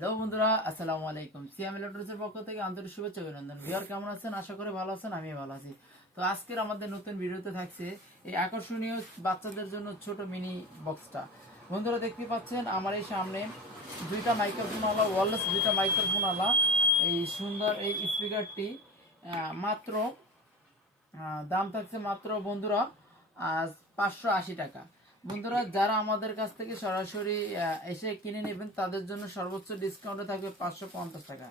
Hello বন্ধুরা, আসসালামু আলাইকুম। সিএম ইলেকট্রনিক্সের পক্ষ থেকে আন্তরিক শুভেচ্ছা অভিনন্দন। ভিউয়ার কেমন আছেন? আশা করি ভালো আছেন, আমি ভালো আছি। তো আজকের আমাদের নতুন ভিডিওতে থাকছে এই আকর্ষণীয় বাচ্চাদের জন্য ছোট মিনি বক্সটা। বন্ধুরা দেখতে পাচ্ছেন আমার এই সামনে দুইটা মাইক্রোফোনওয়ালা, ওয়্যারলেস দুইটা মাইক্রোফোনওয়ালা এই সুন্দর এই স্পিকারটি মাত্র দাম থাকছে মাত্র বন্ধুরা 580 টাকা। বন্ধুরা যারা আমাদের কাছ থেকে সরাসরি এসে কিনে নেবেন তাদের জন্য সর্বোচ্চ ডিসকাউন্টে থাকবে 550 টাকা।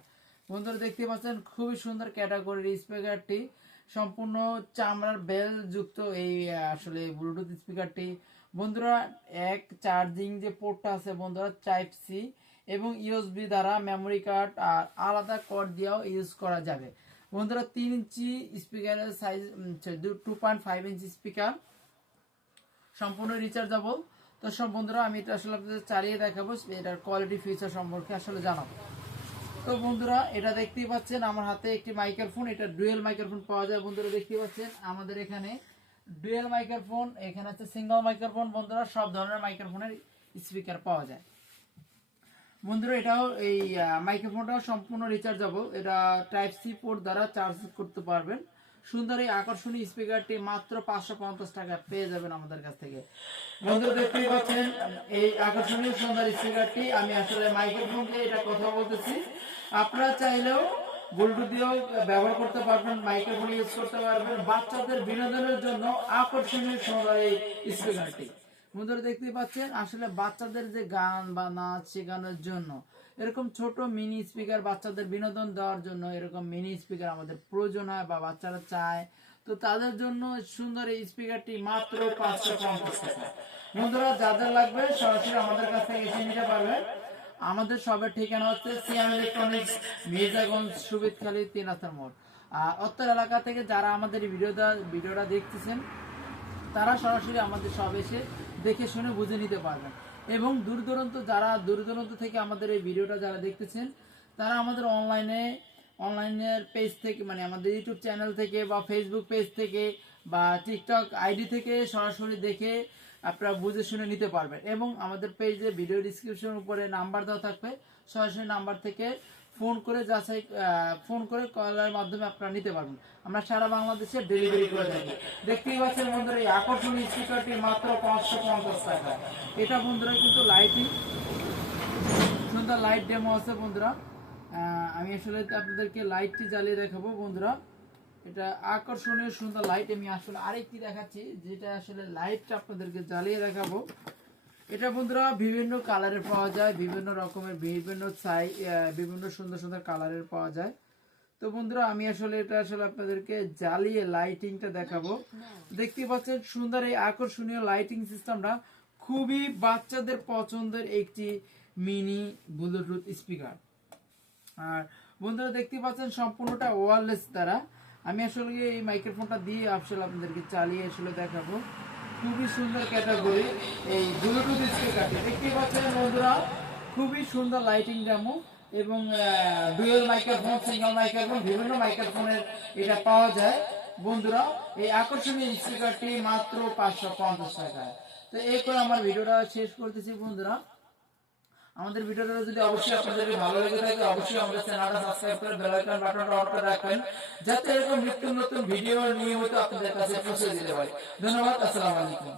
বন্ধুরা দেখতে পাচ্ছেন খুবই সুন্দর ক্যাটাগরির স্পিকারটি, সম্পূর্ণ চামড়ার বেল যুক্ত এই আসলে ব্লুটুথ স্পিকারটি। বন্ধুরা এক চার্জিং যে পোর্টটা আছে বন্ধুরা টাইপ সি এবং ইউএসবি দ্বারা মেমোরি কার্ড আর আলাদা কর্ড দিয়েও ইউজ করা যাবে। বন্ধুরা 3 ইঞ্চি স্পিকারের সাইজ 2.5 ইঞ্চি স্পিকার, সম্পূর্ণ রিচার্জেবল। তো সব বন্ধুরা আমি এটা আসলে আপনাদের চালিয়ে দেখাবো, এটার কোয়ালিটি ফিচার সম্পর্কে আসলে জানাবো। তো বন্ধুরা এটা দেখতেই পাচ্ছেন আমার হাতে একটি মাইক্রোফোন, এটা ডুয়েল মাইক্রোফোন পাওয়া যায়। বন্ধুরা দেখতেই পাচ্ছেন আমাদের এখানে ডুয়েল মাইক্রোফোন, এখানে আছে সিঙ্গেল মাইক্রোফোন। বন্ধুরা সব ধরনের মাইক্রোফোনের স্পিকার পাওয়া যায়। বন্ধুরা এটাও এই মাইক্রোফোনটাও সম্পূর্ণ রিচার্জেবল, এটা টাইপ সি পোর্ট দ্বারা চার্জ করতে পারবেন। সুন্দর এই আকর্ষণীয় স্পিকারটি মাত্র 550 টাকা পেয়ে যাবেন আমাদের কাছ থেকে। বন্ধুরা দেখতেই পাচ্ছেন এই আকর্ষণীয় সুন্দর স্পিকারটি, আমি আসলে মাইক্রোফোন দিয়ে এটা কথা বলতেছি, আপনারা চাইলেও ব্লুটুথ দিয়েও ব্যবহার করতে পারবেন, মাইক্রোফোন ইউজ করতে পারবেন। বাচ্চাদের বিনোদনের জন্য আকর্ষণীয় সুন্দর এই স্পিকারটি। বন্ধুরা দেখতেই পাচ্ছেন আসলে বাচ্চাদের যে গান বা নাচ শেখানোর জন্য এরকম ছোট মিনি স্পিকার, বাচ্চাদের বিনোদন দেওয়ার জন্য এরকম মিনি স্পিকার আমাদের প্রয়োজন হয় বা বাচ্চারা চায়, তো তাদের জন্য সুন্দর এই স্পিকারটি মাত্র 550 টাকা। বন্ধুরা যাদের লাগবে সরাসরি আমাদের কাছ থেকে এসে নিতে পারবেন। আমাদের সবের ঠিকানা হচ্ছে সিএম ইলেকট্রনিক্স, মির্জাগঞ্জ, সুবিদখালী, 3 রাস্তার মোড়। উত্তর এলাকা থেকে যারা আমাদের ভিডিওটা দেখতেছেন তারা সরাসরি আমাদের সব এসে দেখে শুনে বুঝে নিতে পারবেন। এবং দূর দূরান্ত থেকে আমাদের এই ভিডিওটা যারা দেখতেছেন তারা আমাদের অনলাইনের পেজ থেকে, মানে আমাদের ইউটিউব চ্যানেল থেকে বা ফেসবুক পেজ থেকে বা টিকটক আইডি থেকে সরাসরি দেখে আপনারা বুঝে শুনে নিতে পারবেন। এবং আমাদের পেজে ভিডিও ডিসক্রিপশনের উপরে নাম্বার দেওয়া থাকবে, সরাসরি নাম্বার থেকে ফোন করে কলের মাধ্যমে আপনারা নিতে পারবেন। আমরা সারা বাংলাদেশে ডেলিভারি করে থাকি। দেখতেই পাচ্ছেন বন্ধুরা এই আকর্ষণীয় স্পিকারটি মাত্র 550 টাকা। এটা বন্ধুরা কিন্তু লাইটিং সুন্দর লাইট ডেমো আছে বন্ধুরা। আমি আসলে আপনাদেরকে লাইটটি জ্বালিয়ে দেখাবো বন্ধুরা। এটা আকর্ষণীয় সুন্দর লাইট। আমি আসলে আরেকটি দেখাচ্ছি যেটা আসলে লাইটটা আপনাদেরকে জ্বালিয়ে দেখাবো। এটা বন্ধুরা বিভিন্ন কালারের পাওয়া যায়, বিভিন্ন রকমের বিভিন্ন সুন্দর সুন্দর কালারের পাওয়া যায়। তো বন্ধুরা আমি আসলে এটা আসলে আপনাদেরকে জ্বালিয়ে লাইটিংটা দেখাবো। দেখতে পাচ্ছেন সুন্দর এই আকর্ষণীয় লাইটিং সিস্টেমটা, খুবই বাচ্চাদের পছন্দের একটি মিনি ব্লুটুথ স্পিকার। আর বন্ধুরা দেখতে পাচ্ছেন সম্পূর্ণটা ওয়্যারলেস দ্বারা। আমি আসলে এই মাইক্রোফোনটা দিয়ে আসলে আপনাদেরকে চালিয়ে আসলে দেখাবো। খুবই সুন্দর ক্যাটাগরি এই ব্লুটুথ স্পিকারটি। দেখতে পাচ্ছেন বন্ধুরা খুবই সুন্দর লাইটিং ডেমো এবং ডুয়াল মাইক্রোফোন, সিঙ্গেল মাইক্রোফোন, বিভিন্ন মাইক্রোফোনের এটা পাওয়া যায়। বন্ধুরা এই আকর্ষণীয় স্পিকারটি মাত্র 550 টাকায়। তো এই করে আমার ভিডিওটা শেষ করতেছি বন্ধুরা। আমাদের ভিডিওটা যদি অবশ্যই আপনাদের ভালো লেগে থাকে অবশ্যই আমাদের চ্যানেলটা সাবস্ক্রাইব করে বেল আইকন বাটনটা অন করে রাখবেন, যাতে এরকম নিত্য নতুন ভিডিও নিয়মিত আপনাদের কাছে পৌঁছে দিতে পারে। ধন্যবাদ, আসসালামু আলাইকুম।